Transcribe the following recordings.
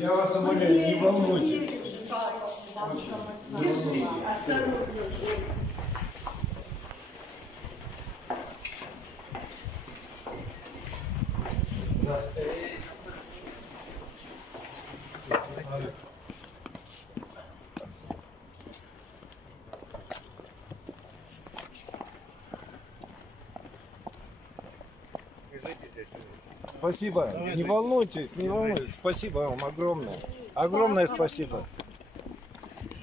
Я вас умоляю, не волнуйтесь. Держись, осторожно. Спасибо. Не волнуйтесь, не волнуйтесь. Спасибо вам огромное. Огромное спасибо.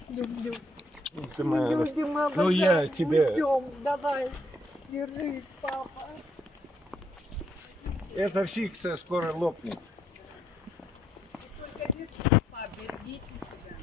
Люблю. Ты моя... Любимая, Ну я тебе... ждем. Давай, держись, папа. Эта фикция скоро лопнет. Поберегите себя.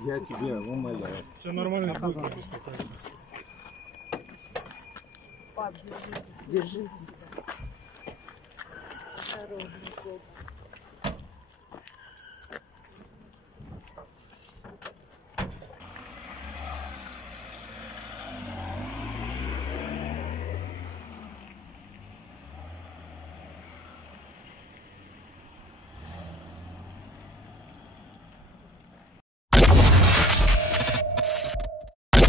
Я тебя умоляю. Все нормально будет. Пап, держись. Осторожно, папа.